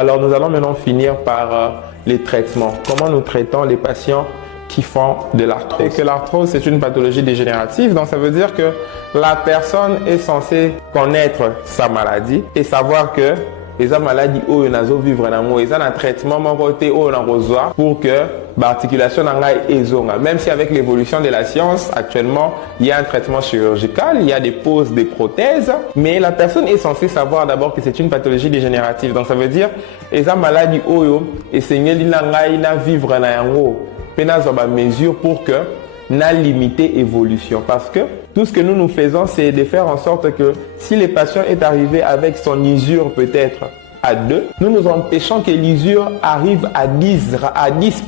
Alors nous allons maintenant finir par les traitements. Comment nous traitons les patients qui font de l'arthrose? Et que l'arthrose, c'est une pathologie dégénérative, donc ça veut dire que la personne est censée connaître sa maladie et savoir que les maladies où ils ont vivre ils ont un traitement mon côté où on reçoit pour que l'articulation n'aille. Même si avec l'évolution de la science actuellement il y a un traitement chirurgical, il y a des poses, des prothèses, mais la personne est censée savoir d'abord que c'est une pathologie dégénérative. Donc ça veut dire les maladies où et c'est vivre mesure pour que n'a limité évolution, parce que tout ce que nous faisons, c'est de faire en sorte que si le patient est arrivé avec son usure peut-être à 2, nous nous empêchons que l'usure arrive à 10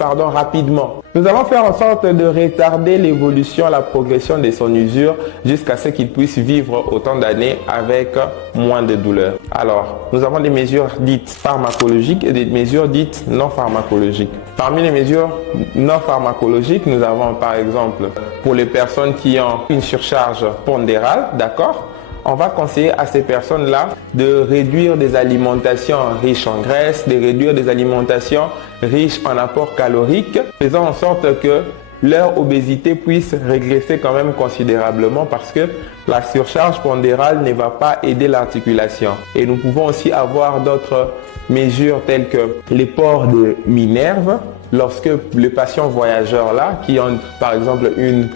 rapidement. Nous allons faire en sorte de retarder l'évolution, la progression de son usure jusqu'à ce qu'il puisse vivre autant d'années avec moins de douleur. Alors, nous avons des mesures dites pharmacologiques et des mesures dites non pharmacologiques. Parmi les mesures non pharmacologiques, nous avons par exemple pour les personnes qui ont une surcharge pondérale, d'accord ? On va conseiller à ces personnes-là de réduire des alimentations riches en graisse, de réduire des alimentations riches en apports caloriques, faisant en sorte que leur obésité puisse régresser quand même considérablement, parce que la surcharge pondérale ne va pas aider l'articulation. Et nous pouvons aussi avoir d'autres mesures telles que les ports de Minerve, lorsque les patients voyageurs là, qui ont par exemple une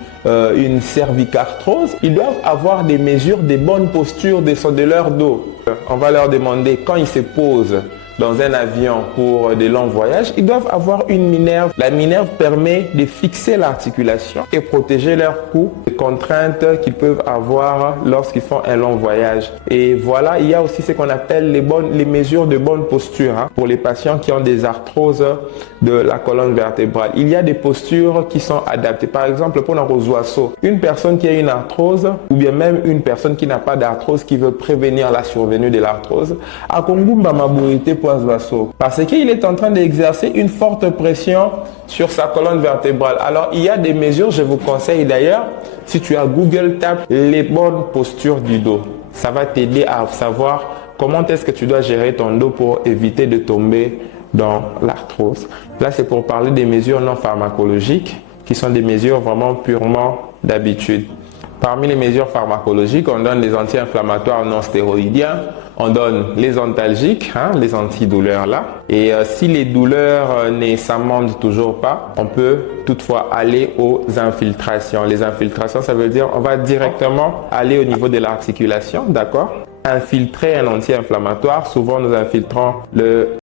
cervicarthrose, ils doivent avoir des mesures, des bonnes postures de leur dos. On va leur demander, quand ils se posent dans un avion pour de longs voyages, ils doivent avoir une minerve. La minerve permet de fixer l'articulation et protéger leur cou des contraintes qu'ils peuvent avoir lorsqu'ils font un long voyage. Et voilà, il y a aussi ce qu'on appelle les mesures de bonne posture pour les patients qui ont des arthroses de la colonne vertébrale. Il y a des postures qui sont adaptées. Par exemple, pour un oiseau, une personne qui a une arthrose ou bien même une personne qui n'a pas d'arthrose qui veut prévenir la survenue de l'arthrose, a Kongumba Maburité parce qu'il est en train d'exercer une forte pression sur sa colonne vertébrale. Alors il y a des mesures, je vous conseille d'ailleurs, si tu as Google, tape les bonnes postures du dos. Ça va t'aider à savoir comment est-ce que tu dois gérer ton dos pour éviter de tomber dans l'arthrose. Là, c'est pour parler des mesures non pharmacologiques qui sont des mesures vraiment purement d'habitude. Parmi les mesures pharmacologiques, on donne les anti-inflammatoires non stéroïdiens, on donne les antalgiques, les antidouleurs là. Et si les douleurs ne s'amendent toujours pas, on peut toutefois aller aux infiltrations. Les infiltrations, ça veut dire on va directement aller au niveau de l'articulation, d'accord? Infiltrer un anti-inflammatoire, souvent nous infiltrons le